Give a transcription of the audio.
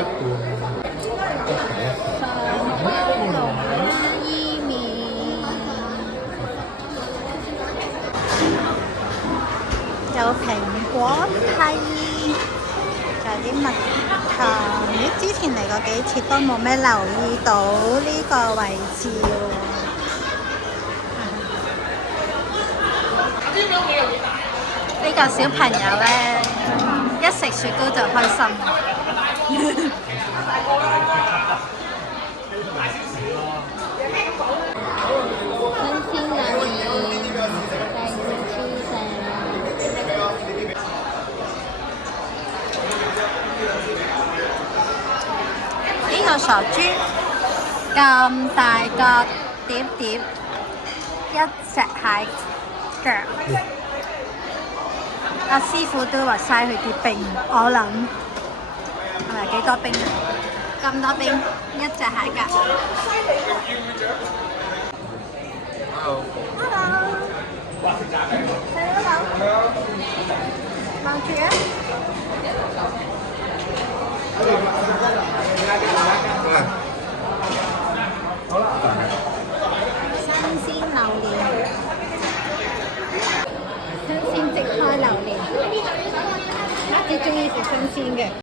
一半。上海龍蝦伊麵，有蘋果批，仲有啲蜜糖。咦，之前嚟過幾次都冇咩留意到呢個位置喎。呢個小朋友咧，一食雪糕就開心。新鮮榴蓮，第二次食。呢個傻豬咁大個碟碟，一隻蟹腳。阿師傅都話嘥佢啲冰，我諗係咪幾多冰啊？咁多冰，一隻蟹腳。Hello。Hello。望住啊！新鮮榴蓮，新鮮即開榴蓮，媽子中意食新鮮嘅。